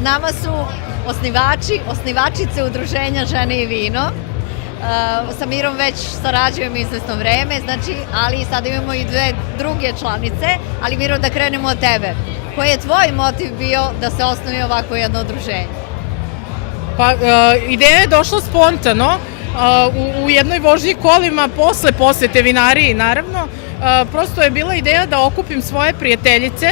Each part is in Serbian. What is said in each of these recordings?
Pred nama su osnivačice udruženja Žene i vino. Sa Mirom već sarađujemo izvesno vreme, znači, ali sada imamo i dve druge članice, ali Miro, da krenemo od tebe. Koji je tvoj motiv bio da se osnovi ovako jedno udruženje? Pa, ideja je došla spontano, u jednoj vožnji kolima posle posete vinariji, naravno. Prosto je bila ideja da okupim svoje prijateljice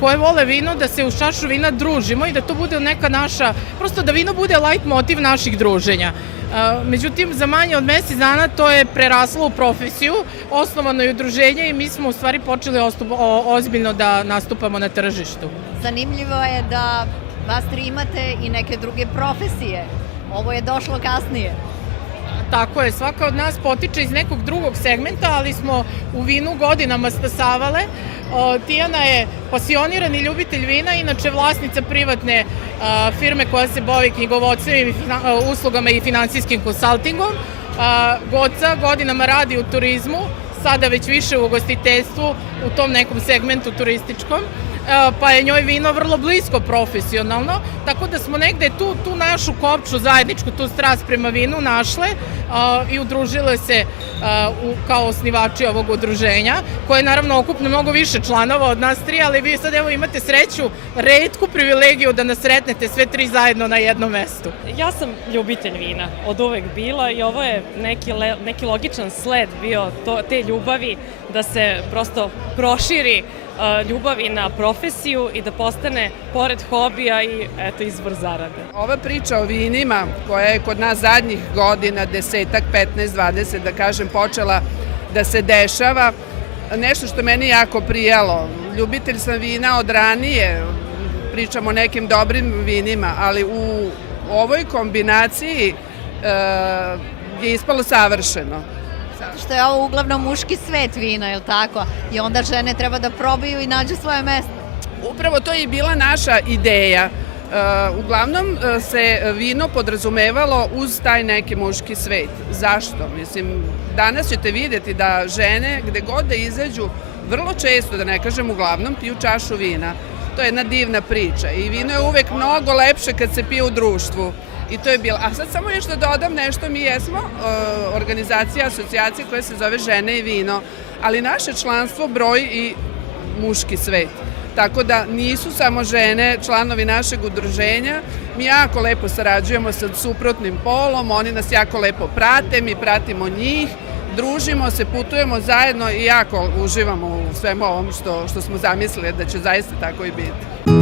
koje vole vino, da se uz čašu vina družimo i da to bude neka naša, prosto da vino bude light motiv naših druženja. Međutim, za manje od mesec dana to je preraslo u profesiju, osnovano je udruženje i mi smo u stvari počeli ozbiljno da nastupamo na tržištu. Zanimljivo je da vas tri imate i neke druge profesije. Ovo je došlo kasnije. Tako je, svaka od nas potiče iz nekog drugog segmenta, ali smo u vinu godinama stasavale. Tijana je pasionirani ljubitelj vina, inače vlasnica privatne firme koja se bavi knjigovodstvenim uslugama i finansijskim konsaltingom. Goca godinama radi u turizmu, sada već više u ugostiteljstvu, u tom nekom segmentu turističkom, pa je njoj vino vrlo blisko profesionalno, tako da smo negde tu našu kopču zajedničku, tu strast prema vinu našle i udružile se kao osnivači ovog udruženja, koje naravno okuplja mnogo više članova od nas tri, ali vi sad evo imate sreću, retku privilegiju da nas sretnete sve tri zajedno na jednom mestu. Ja sam ljubitelj vina, od uvek bila, i ovo je neki logičan sled bio te ljubavi da se prosto proširi ljubavi na profesiju i da postane, pored hobija, i eto, izvor zarade. Ova priča o vinima, koja je kod nas zadnjih godina, 10, 15, 20, da kažem, počela da se dešava, nešto što meni jako prijalo. Ljubitelj sam vina od ranije, pričam o nekim dobrim vinima, ali u ovoj kombinaciji je ispalo savršeno. Zato što je ovo uglavnom muški svet vina, je li tako? I onda žene treba da probaju i nađu svoje mesto. Upravo to je i bila naša ideja. Uglavnom se vino podrazumevalo uz taj neki muški svet. Zašto? Mislim, danas ćete vidjeti da žene, gde god da izađu, vrlo često, da ne kažem uglavnom, piju čašu vina. To je jedna divna priča i vino je uvek mnogo lepše kad se pije u društvu. I to je bilo. A sad samo još da dodam nešto, mi jesmo organizacija, asocijacija koja se zove Žene i vino, ali naše članstvo broji i muški svet. Tako da nisu samo žene članovi našeg udruženja, mi jako lepo sarađujemo sa suprotnim polom, oni nas jako lepo prate, mi pratimo njih, družimo se, putujemo zajedno i jako uživamo u svemu ovom što smo zamislili da će zaista tako i biti.